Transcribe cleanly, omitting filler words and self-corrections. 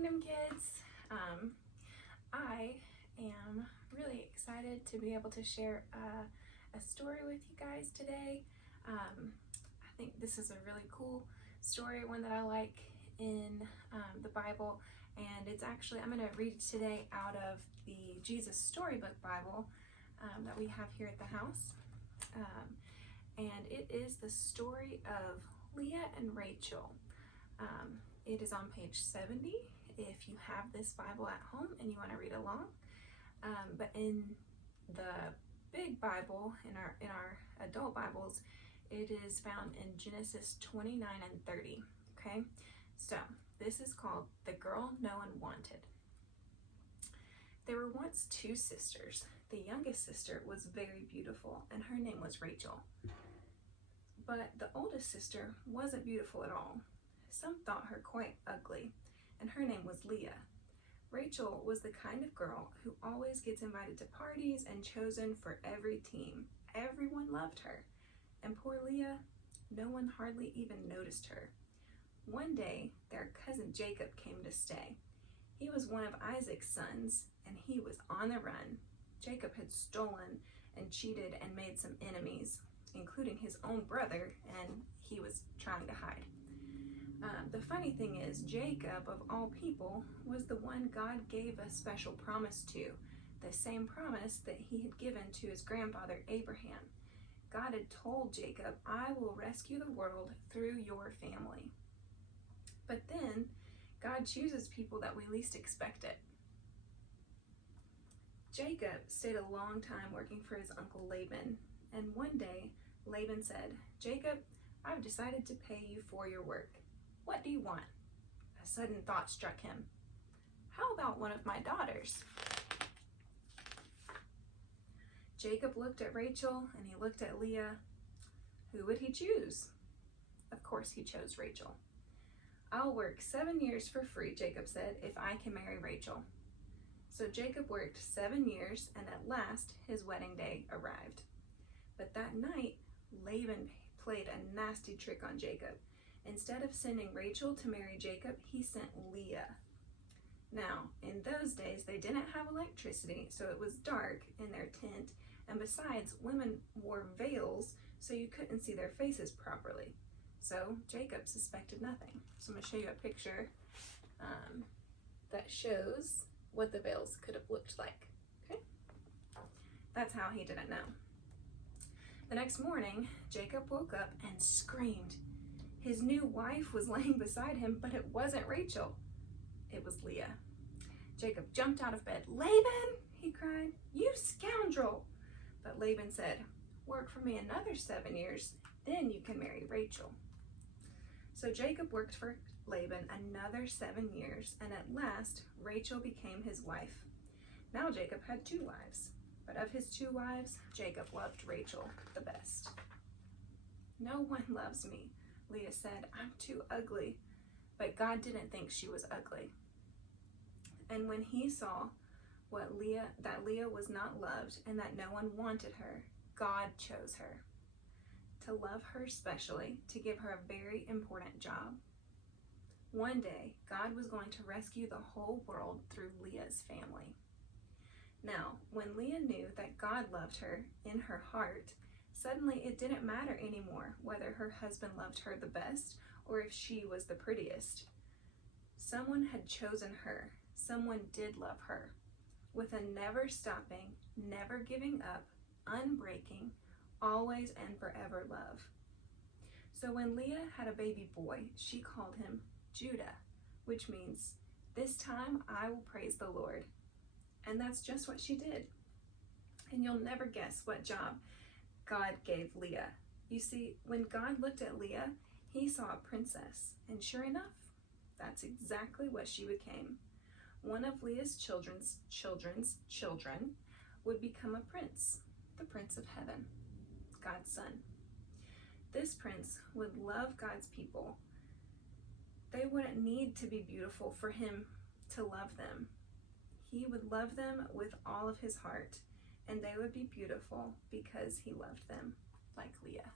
Kingdom Kids. I am really excited to be able to share a story with you guys today. I think this is a really cool story, one that I like in the Bible, and it's actually, I'm going to read today out of the Jesus Storybook Bible that we have here at the house. And it is the story of Leah and Rachel. It is on page 70 if you have this Bible at home and you want to read along. But in the big Bible, in our adult Bibles, it is found in Genesis 29 and 30. Okay, so this is called The Girl No One Wanted. There were once two sisters. The youngest sister was very beautiful, and her name was Rachel. But the oldest sister wasn't beautiful at all. Some thought her quite ugly, and her name was Leah. Rachel was the kind of girl who always gets invited to parties and chosen for every team. Everyone loved her. And poor Leah, no one hardly even noticed her. One day, their cousin Jacob came to stay. He was one of Isaac's sons, and he was on the run. Jacob had stolen and cheated and made some enemies, including his own brother, and he was trying to hide. The funny thing is, Jacob, of all people, was the one God gave a special promise to, the same promise that he had given to his grandfather Abraham. God had told Jacob, "I will rescue the world through your family." But then, God chooses people that we least expect it. Jacob stayed a long time working for his uncle Laban, and one day, Laban said, "Jacob, I've decided to pay you for your work. What do you want?" A sudden thought struck him. "How about one of my daughters?" Jacob looked at Rachel and he looked at Leah. Who would he choose? Of course he chose Rachel. "I'll work 7 years for free," Jacob said, "if I can marry Rachel." So Jacob worked 7 years, and at last his wedding day arrived. But that night, Laban played a nasty trick on Jacob. Instead of sending Rachel to marry Jacob, he sent Leah. Now, in those days, they didn't have electricity, so it was dark in their tent, and besides, women wore veils, so you couldn't see their faces properly. So Jacob suspected nothing. So I'm going to show you a picture that shows what the veils could have looked like. Okay? That's how he didn't know. The next morning, Jacob woke up and screamed. His new wife was laying beside him, but it wasn't Rachel. It was Leah. Jacob jumped out of bed. "Laban," he cried, "you scoundrel!" But Laban said, "Work for me another 7 years, then you can marry Rachel." So Jacob worked for Laban another 7 years, and at last Rachel became his wife. Now Jacob had 2 wives, but of his 2 wives, Jacob loved Rachel the best. "No one loves me," Leah said. "I'm too ugly." But God didn't think she was ugly. And when he saw that Leah was not loved and that no one wanted her, God chose her to love her specially, to give her a very important job. One day, God was going to rescue the whole world through Leah's family. Now, when Leah knew that God loved her in her heart, suddenly it didn't matter anymore whether her husband loved her the best or if she was the prettiest. Someone had chosen her. Someone did love her, with a never stopping, never giving up, unbreaking, always and forever love. So when Leah had a baby boy, she called him Judah, which means, "This time I will praise the Lord." And that's just what she did. And you'll never guess what job God gave Leah. You see, when God looked at Leah, he saw a princess, and sure enough, that's exactly what she became. One of Leah's children's children would become a prince, the Prince of Heaven, God's son. This prince would love God's people. They wouldn't need to be beautiful for him to love them. He would love them with all of his heart, and they would be beautiful because he loved them like Leah.